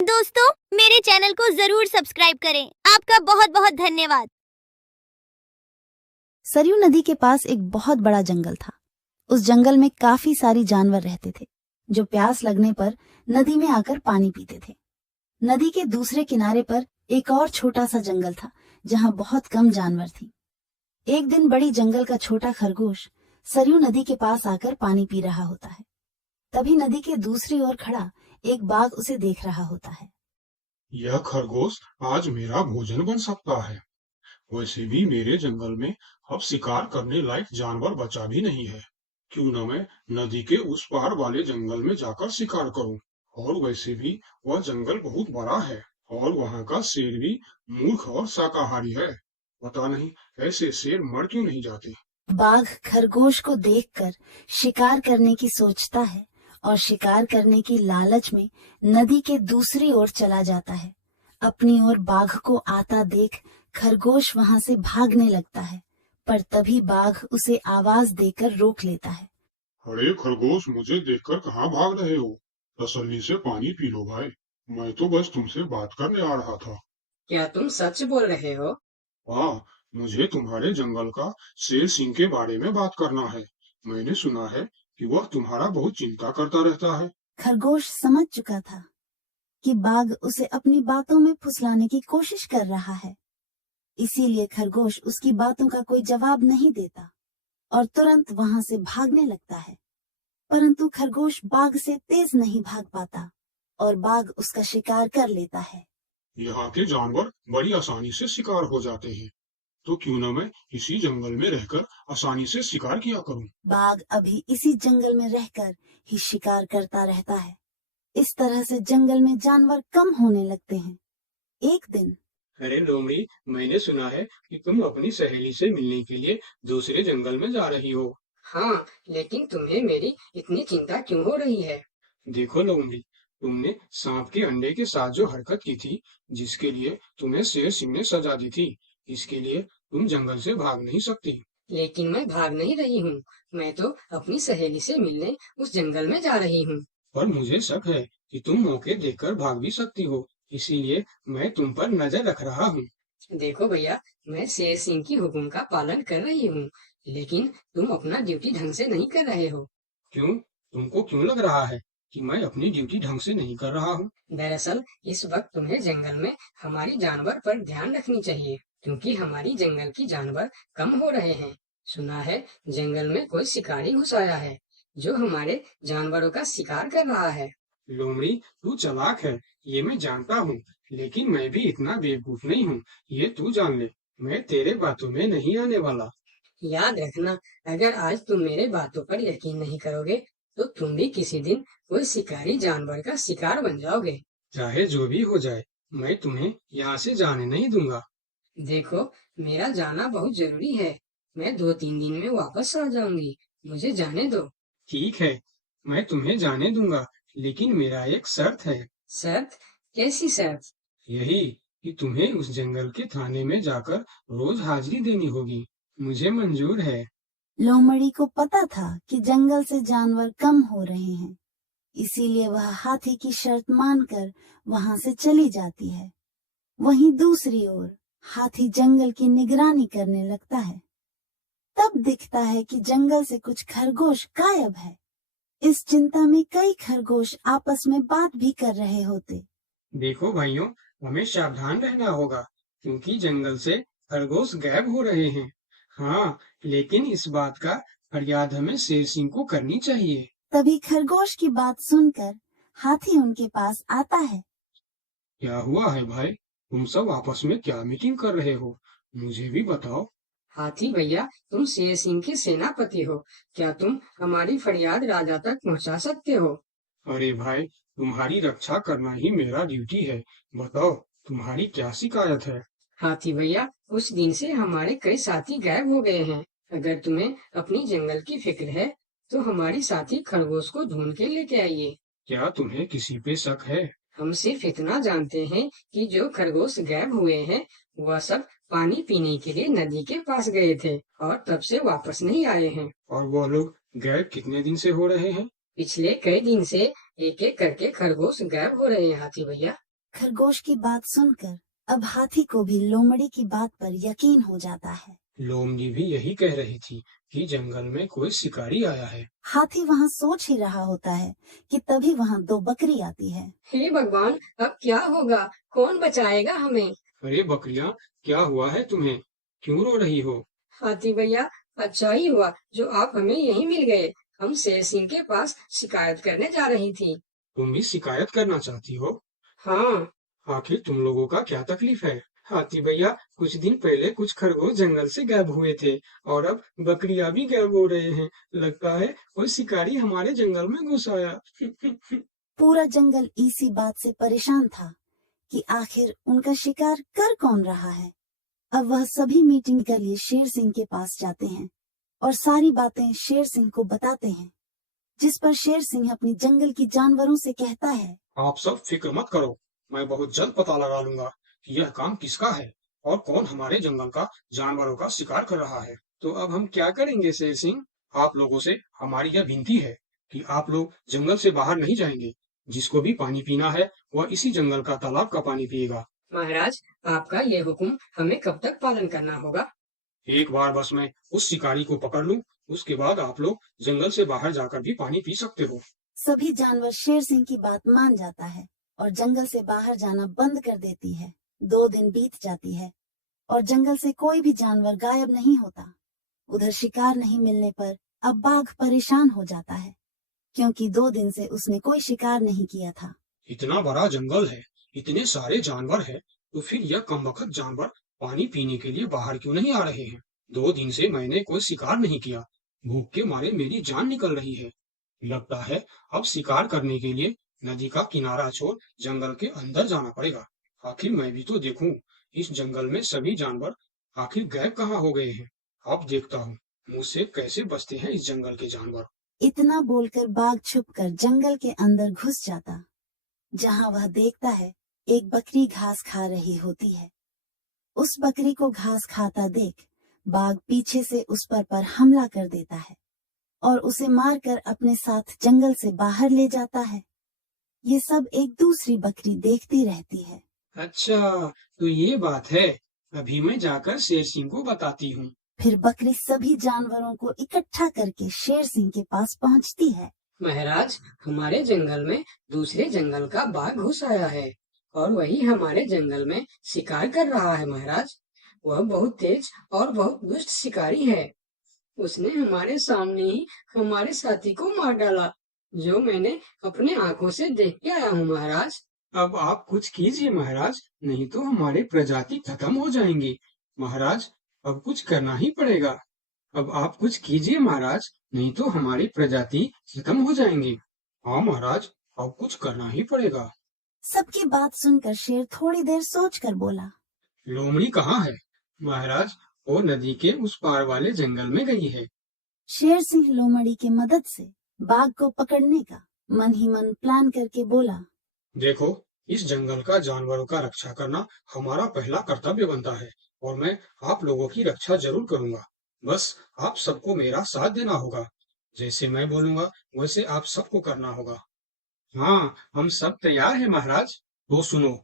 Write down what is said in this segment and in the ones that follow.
दोस्तों, मेरे चैनल को जरूर सब्सक्राइब करें। आपका बहुत बहुत धन्यवाद। सरयू नदी के पास एक बहुत बड़ा जंगल था। उस जंगल में काफी सारी जानवर रहते थे जो प्यास लगने पर नदी में आकर पानी पीते थे। नदी के दूसरे किनारे पर एक और छोटा सा जंगल था जहाँ बहुत कम जानवर थी। एक दिन बड़ी जंगल का छोटा खरगोश सरयू नदी के पास आकर पानी पी रहा होता है। तभी नदी के दूसरी ओर खड़ा एक बाघ उसे देख रहा होता है। यह खरगोश आज मेरा भोजन बन सकता है। वैसे भी मेरे जंगल में अब शिकार करने लायक जानवर बचा भी नहीं है। क्यों न मैं नदी के उस पार वाले जंगल में जाकर शिकार करूं। और वैसे भी वह जंगल बहुत बड़ा है और वहां का शेर भी मूर्ख और शाकाहारी है। पता नहीं ऐसे शेर मर क्यों नहीं जाते। बाघ खरगोश को देखकर शिकार करने की सोचता है और शिकार करने की लालच में नदी के दूसरी ओर चला जाता है। अपनी ओर बाघ को आता देख खरगोश वहां से भागने लगता है, पर तभी बाघ उसे आवाज देकर रोक लेता है। अरे खरगोश, मुझे देखकर कहाँ भाग रहे हो? तसल्ली से पानी पी लो भाई। मैं तो बस तुमसे बात करने आ रहा था। क्या तुम सच बोल रहे हो? हाँ, मुझे तुम्हारे जंगल का शेर सिंह के बारे में बात करना है। मैंने सुना है कि वह तुम्हारा बहुत चिंता करता रहता है। खरगोश समझ चुका था कि बाघ उसे अपनी बातों में फुसलाने की कोशिश कर रहा है। इसीलिए खरगोश उसकी बातों का कोई जवाब नहीं देता और तुरंत वहां से भागने लगता है। परंतु खरगोश बाघ से तेज नहीं भाग पाता और बाघ उसका शिकार कर लेता है। यहाँ के जानवर बड़ी आसानी से शिकार हो जाते हैं, तो क्यों न मैं इसी जंगल में रहकर आसानी से शिकार किया करूं। बाघ अभी इसी जंगल में रहकर ही शिकार करता रहता है। इस तरह से जंगल में जानवर कम होने लगते हैं। एक दिन अरे लोमड़ी, मैंने सुना है कि तुम अपनी सहेली से मिलने के लिए दूसरे जंगल में जा रही हो। हाँ, लेकिन तुम्हें मेरी इतनी चिंता क्यों हो रही है? देखो लोमड़ी, तुमने सांप के अंडे के साथ जो हरकत की थी, जिसके लिए तुम्हें शेर सिंह ने सजा दी थी, इसके लिए तुम जंगल से भाग नहीं सकती। लेकिन मैं भाग नहीं रही हूँ। मैं तो अपनी सहेली से मिलने उस जंगल में जा रही हूँ। पर मुझे शक है कि तुम मौके देखकर भाग भी सकती हो, इसीलिए मैं तुम पर नजर रख रहा हूँ। देखो भैया, मैं शेर सिंह की हुक्म का पालन कर रही हूँ, लेकिन तुम अपना ड्यूटी ढंग से नहीं कर रहे हो। क्यों? तुमको क्यों लग रहा है कि मैं अपनी ड्यूटी ढंग से नहीं कर रहा हूँ? दरअसल इस वक्त तुम्हें जंगल में हमारी जानवर पर ध्यान रखनी चाहिए, क्योंकि हमारी जंगल की जानवर कम हो रहे हैं। सुना है जंगल में कोई शिकारी घुस आया है, जो हमारे जानवरों का शिकार कर रहा है। लोमड़ी, तू चालाक है, ये मैं जानता हूँ, लेकिन मैं भी इतना बेवकूफ नहीं हूँ, ये तू जान ले। मैं तेरे बातों में नहीं आने वाला। याद रखना, अगर आज तुम मेरे बातों पर यकीन नहीं करोगे, तो तुम भी किसी दिन कोई शिकारी जानवर का शिकार बन जाओगे। चाहे जो भी हो जाए, मैं तुम्हें यहाँ से जाने नहीं दूंगा। देखो, मेरा जाना बहुत जरूरी है। मैं 2-3 दिन में वापस आ जाऊंगी। मुझे जाने दो। ठीक है, मैं तुम्हें जाने दूंगा, लेकिन मेरा एक शर्त है। शर्त? कैसी शर्त? यही कि तुम्हें उस जंगल के थाने में जाकर रोज हाजिरी देनी होगी। मुझे मंजूर है। लोमड़ी को पता था कि जंगल से जानवर कम हो रहे हैं, इसीलिए वह हाथी की शर्त मानकर वहां से चली जाती है। वहीं दूसरी ओर हाथी जंगल की निगरानी करने लगता है। तब दिखता है कि जंगल से कुछ खरगोश गायब है। इस चिंता में कई खरगोश आपस में बात भी कर रहे होते। देखो भाइयों, हमें सावधान रहना होगा, क्योंकि जंगल से खरगोश गायब हो रहे हैं। हाँ, लेकिन इस बात का फरियाद हमें शेर सिंह को करनी चाहिए। तभी खरगोश की बात सुनकर हाथी उनके पास आता है। क्या हुआ है भाई? तुम सब आपस में क्या मीटिंग कर रहे हो? मुझे भी बताओ। हाथी भैया, तुम शेर सिंह के सेनापति हो। क्या तुम हमारी फरियाद राजा तक पहुंचा सकते हो? अरे भाई, तुम्हारी रक्षा करना ही मेरा ड्यूटी है। बताओ, तुम्हारी क्या शिकायत है? हाथी भैया, कुछ दिन से हमारे कई साथी गायब हो गए हैं। अगर तुम्हें अपनी जंगल की फिक्र है, तो हमारी साथी खरगोश को ढूंढ के लेके आइए। क्या तुम्हें किसी पे शक है? हम सिर्फ इतना जानते हैं कि जो खरगोश गायब हुए हैं, वह सब पानी पीने के लिए नदी के पास गए थे और तब से वापस नहीं आए हैं। और वो लोग गायब कितने दिन से हो रहे हैं? पिछले कई दिन से एक एक करके खरगोश गायब हो रहे हैं हाथी भैया। खरगोश की बात सुनकर अब हाथी को भी लोमड़ी की बात पर यकीन हो जाता है। लोमड़ी भी यही कह रही थी कि जंगल में कोई शिकारी आया है। हाथी वहाँ सोच ही रहा होता है कि तभी वहाँ 2 बकरी आती है। हे भगवान, अब क्या होगा? कौन बचाएगा हमें? अरे बकरियां, क्या हुआ है तुम्हें? क्यों रो रही हो? हाथी भैया, अच्छा ही हुआ जो आप हमें यहीं मिल गए। हम शेर सिंह के पास शिकायत करने जा रही थी। तुम भी शिकायत करना चाहती हो? हाँ, आखिर तुम लोगों का क्या तकलीफ है? हाथी भैया, कुछ दिन पहले कुछ खरगोश जंगल से गायब हुए थे और अब बकरियां भी गायब हो रहे हैं। लगता है कोई शिकारी हमारे जंगल में घुस आया। पूरा जंगल इसी बात से परेशान था कि आखिर उनका शिकार कर कौन रहा है। अब वह सभी मीटिंग के लिए शेर सिंह के पास जाते हैं और सारी बातें शेर सिंह को बताते हैं, जिस पर शेर सिंह अपनी जंगल की जानवरों से कहता है, आप सब फिक्र मत करो, मैं बहुत जल्द पता लगा लूंगा कि यह काम किसका है और कौन हमारे जंगल का जानवरों का शिकार कर रहा है। तो अब हम क्या करेंगे शेर सिंह? आप लोगों से हमारी यह विनती है कि आप लोग जंगल से बाहर नहीं जाएंगे। जिसको भी पानी पीना है वह इसी जंगल का तालाब का पानी पिएगा। महाराज, आपका ये हुक्म हमें कब तक पालन करना होगा? एक बार बस मैं उस शिकारी को पकड़ लूं, उसके बाद आप लोग जंगल से बाहर जाकर भी पानी पी सकते हो। सभी जानवर शेर सिंह की बात मान जाता है और जंगल से बाहर जाना बंद कर देती है। 2 दिन बीत जाती है और जंगल से कोई भी जानवर गायब नहीं होता। उधर शिकार नहीं मिलने पर अब बाघ परेशान हो जाता है, क्योंकि 2 दिन से उसने कोई शिकार नहीं किया था। इतना बड़ा जंगल है, इतने सारे जानवर है, तो फिर यह कमबख्त जानवर पानी पीने के लिए बाहर क्यों नहीं आ रहे हैं? 2 दिन से मैंने कोई शिकार नहीं किया, भूख के मारे मेरी जान निकल रही है। लगता है अब शिकार करने के लिए नदी का किनारा छोड़ जंगल के अंदर जाना पड़ेगा। आखिर मैं भी तो देखूं, इस जंगल में सभी जानवर आखिर गायब कहाँ हो गए हैं। अब देखता हूँ मुझसे कैसे बचते हैं इस जंगल के जानवर। इतना बोलकर बाघ छुपकर जंगल के अंदर घुस जाता, जहां वह देखता है एक बकरी घास खा रही होती है। उस बकरी को घास खाता देख बाघ पीछे से उस पर हमला कर देता है और उसे मारकर अपने साथ जंगल से बाहर ले जाता है। ये सब एक दूसरी बकरी देखती रहती है। अच्छा, तो ये बात है। अभी मैं जाकर शेर सिंह को बताती हूँ। फिर बकरी सभी जानवरों को इकट्ठा करके शेर सिंह के पास पहुंचती है। महाराज, हमारे जंगल में दूसरे जंगल का बाघ घुस आया है और वही हमारे जंगल में शिकार कर रहा है। महाराज, वह बहुत तेज और बहुत दुष्ट शिकारी है। उसने हमारे सामने ही हमारे साथी को मार डाला, जो मैंने अपने आंखों से देख के आया हूँ। महाराज, अब आप कुछ कीजिए महाराज, नहीं तो हमारे प्रजाति खत्म हो जाएंगी। महाराज, अब कुछ करना ही पड़ेगा। अब आप कुछ कीजिए महाराज, नहीं तो हमारी प्रजाति खत्म हो जाएंगी। हाँ महाराज, अब कुछ करना ही पड़ेगा। सबकी बात सुनकर शेर थोड़ी देर सोचकर बोला, लोमड़ी कहाँ है? महाराज, वो नदी के उस पार वाले जंगल में गई है। शेर सिंह लोमड़ी की मदद से बाघ को पकड़ने का मन ही मन प्लान करके बोला, देखो, इस जंगल का जानवरों का रक्षा करना हमारा पहला कर्तव्य बनता है और मैं आप लोगों की रक्षा जरूर करूंगा। बस आप सबको मेरा साथ देना होगा। जैसे मैं बोलूंगा वैसे आप सबको करना होगा। हाँ, हम सब तैयार हैं महाराज। तो सुनो,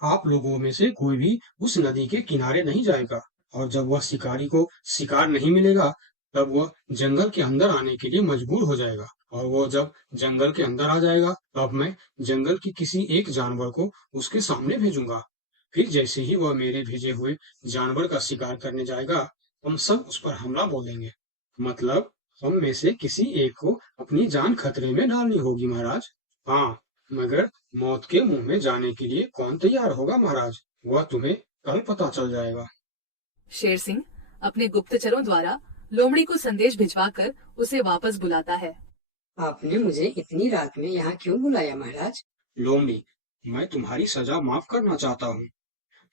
आप लोगों में से कोई भी उस नदी के किनारे नहीं जाएगा और जब वह शिकारी को शिकार नहीं मिलेगा तब वह जंगल के अंदर आने के लिए मजबूर हो जाएगा और वो जब जंगल के अंदर आ जाएगा तब मैं जंगल की किसी एक जानवर को उसके सामने भेजूंगा। फिर जैसे ही वह मेरे भेजे हुए जानवर का शिकार करने जाएगा हम सब उस पर हमला बोलेंगे। मतलब हम में से किसी एक को अपनी जान खतरे में डालनी होगी महाराज। हाँ, मगर मौत के मुंह में जाने के लिए कौन तैयार होगा महाराज, वह तुम्हें कल पता चल जाएगा। शेर सिंह अपने गुप्तचरों द्वारा लोमड़ी को संदेश भिजवाकर उसे वापस बुलाता है। आपने मुझे इतनी रात में यहाँ क्यों बुलाया महाराज? लोमड़ी, मैं तुम्हारी सजा माफ करना चाहता हूँ,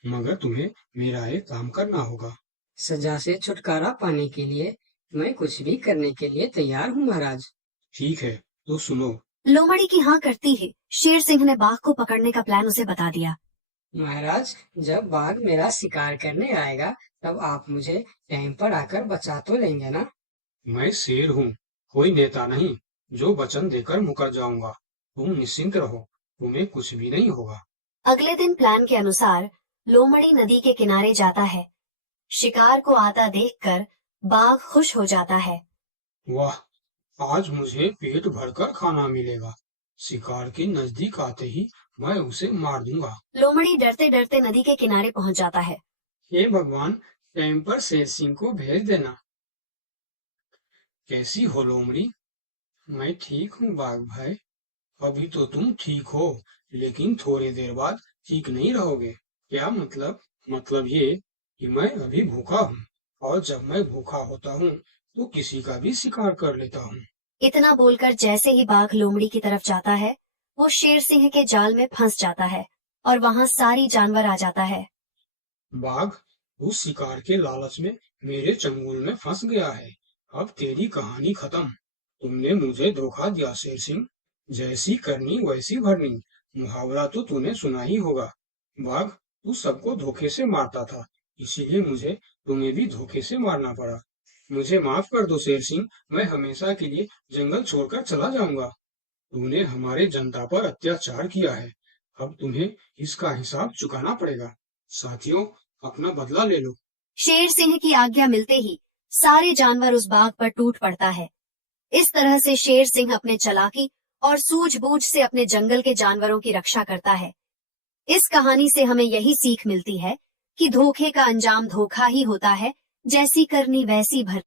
मगर तुम्हें मेरा एक काम करना होगा। सजा से छुटकारा पाने के लिए मैं कुछ भी करने के लिए तैयार हूँ महाराज। ठीक है, तो सुनो। लोमड़ी की हाँ करती ही शेर सिंह ने बाघ को पकड़ने का प्लान उसे बता दिया। महाराज, जब बाघ मेरा शिकार करने आएगा तब आप मुझे टाइम पर आकर बचा तो लेंगे ना? मैं शेर हूँ, कोई नेता नहीं जो वचन देकर मुकर जाऊंगा। तुम निश्चिंत रहो, तुम्हें कुछ भी नहीं होगा। अगले दिन प्लान के अनुसार लोमड़ी नदी के किनारे जाता है। शिकार को आता देखकर बाघ खुश हो जाता है। वाह, आज मुझे पेट भरकर खाना मिलेगा। शिकार के नजदीक आते ही मैं उसे मार दूंगा। लोमड़ी डरते डरते नदी के किनारे पहुंच जाता है। हे भगवान, टाइम पर शेर सिंह को भेज देना। कैसी हो लोमड़ी? मैं ठीक हूँ बाघ भाई। अभी तो तुम ठीक हो, लेकिन थोड़ी देर बाद ठीक नहीं रहोगे। क्या मतलब? मतलब ये कि मैं अभी भूखा हूँ, और जब मैं भूखा होता हूँ तो किसी का भी शिकार कर लेता हूँ। इतना बोलकर जैसे ही बाघ लोमड़ी की तरफ जाता है, वो शेर सिंह के जाल में फंस जाता है और वहाँ सारी जानवर आ जाता है। बाघ, उस शिकार के लालच में मेरे चंगुल में फंस गया है। अब तेरी कहानी खत्म। तुमने मुझे धोखा दिया शेर सिंह। जैसी करनी वैसी भरनी, मुहावरा तो तूने सुना ही होगा। बाघ, तू सबको धोखे से मारता था, इसीलिए मुझे तुम्हें भी धोखे से मारना पड़ा। मुझे माफ कर दो शेर सिंह, मैं हमेशा के लिए जंगल छोड़कर चला जाऊंगा। तूने हमारे जनता पर अत्याचार किया है, अब तुम्हें इसका हिसाब चुकाना पड़ेगा। साथियों, अपना बदला ले लो। शेर सिंह की आज्ञा मिलते ही सारे जानवर उस बाघ पर टूट पड़ता है। इस तरह से शेर सिंह अपने चालाकी और सूझबूझ से अपने जंगल के जानवरों की रक्षा करता है। इस कहानी से हमें यही सीख मिलती है कि धोखे का अंजाम धोखा ही होता है, जैसी करनी वैसी भर।